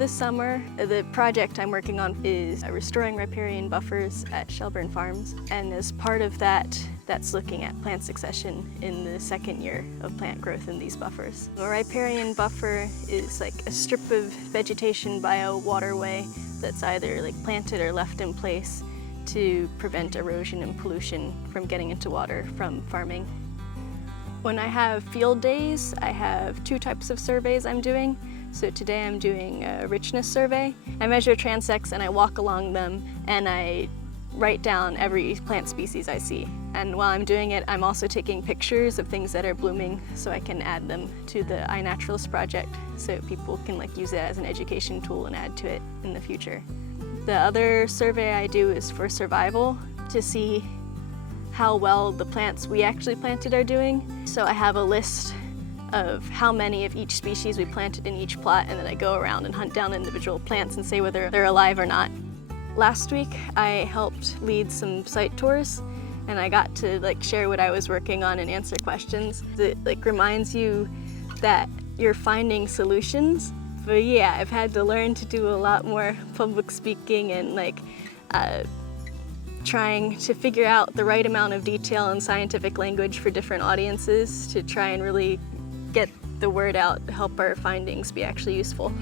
This summer, the project I'm working on is restoring riparian buffers at Shelburne Farms, and as part of that, that's looking at plant succession in the second year of plant growth in these buffers. A riparian buffer is like a strip of vegetation by a waterway that's either like planted or left in place to prevent erosion and pollution from getting into water from farming. When I have field days, I have two types of surveys I'm doing. So today I'm doing a richness survey. I measure transects and I walk along them and I write down every plant species I see. And while I'm doing it, I'm also taking pictures of things that are blooming so I can add them to the iNaturalist project so people can use it as an education tool and add to it in the future. The other survey I do is for survival, to see how well the plants we actually planted are doing. So I have a list of how many of each species we planted in each plot, and then I go around and hunt down individual plants and say whether they're alive or not. Last week I helped lead some site tours, and I got to share what I was working on and answer questions. It reminds you that you're finding solutions. But yeah, I've had to learn to do a lot more public speaking and trying to figure out the right amount of detail and scientific language for different audiences to try and really get the word out, help our findings be actually useful.